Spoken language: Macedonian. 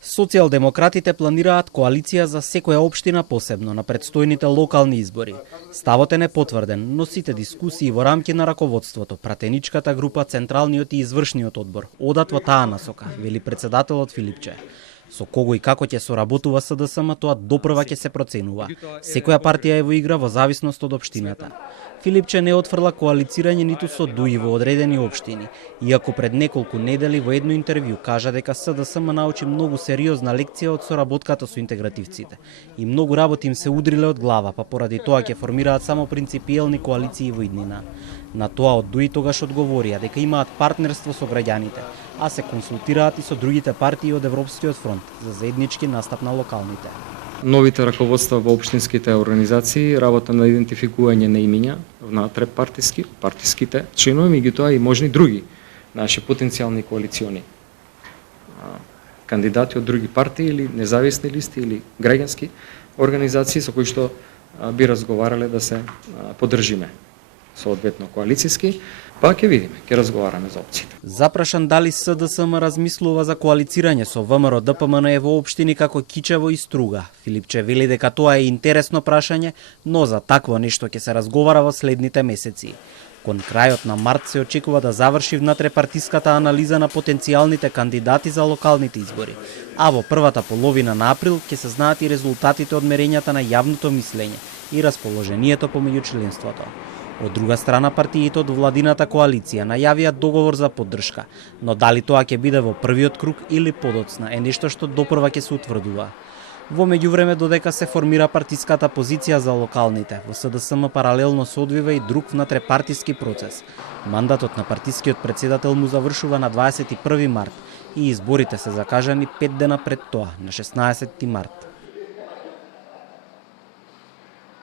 Социјалдемократите планираат коалиција за секоја општина посебно на предстојните локални избори. Ставот е непотврден, но сите дискусии во рамки на раководството, пратеничката група, централниот и извршниот одбор одат во таа насока, вели претседателот Филипче. Со кого и како ќе соработува СДСМ, тоа допрва ќе се проценува. Секоја партија е во игра во зависност од општината. Филипче не отфрла коалицирање ниту со ДУИ во одредени општини, иако пред неколку недели во едно интервју кажа дека СДСМ научи многу сериозна лекција од соработката со интегративците и многу работи им се удриле од глава, па поради тоа ќе формираат само принципиелни коалиции во иднина. На тоа од ДУИ тогаш одговорија дека имаат партнерство со граѓаните, а се консултираат и со другите партии од Европскиот фронт за заеднички настап на локалните. Новите раководства во општинските организации работа на идентификување на имиња внатре партиските членови, меѓутоа и можни други наши потенцијални коалициони кандидати од други партии или независни листи или граѓански организации со кои што би разговарале да се поддржиме соодветно коалициски, па ќе видиме, ќе разговараме за опциите. Запрашан дали СДСМ размислува за коалицирање со ВМРО ДПМН во општини како Кичево и Струга, Филипче вели дека тоа е интересно прашање, но за такво нешто ќе се разговара во следните месеци. Кон крајот на март се очекува да заврши внатрепартиската анализа на потенцијалните кандидати за локалните избори, а во првата половина на април ќе се знаат и резултатите од мерењата на јавното мислење и расположението помеѓу членството. Од друга страна, партиите од владината коалиција најавија договор за поддршка, но дали тоа ќе биде во првиот круг или подоцна е нешто што допрва ќе се утврдува. Во меѓувреме, додека се формира партиската позиција за локалните, во СДСМ паралелно се одвива и друг внатрепартиски процес. Мандатот на партискиот претседател му завршува на 21 март и изборите се закажани 5 дена пред тоа, на 16 март.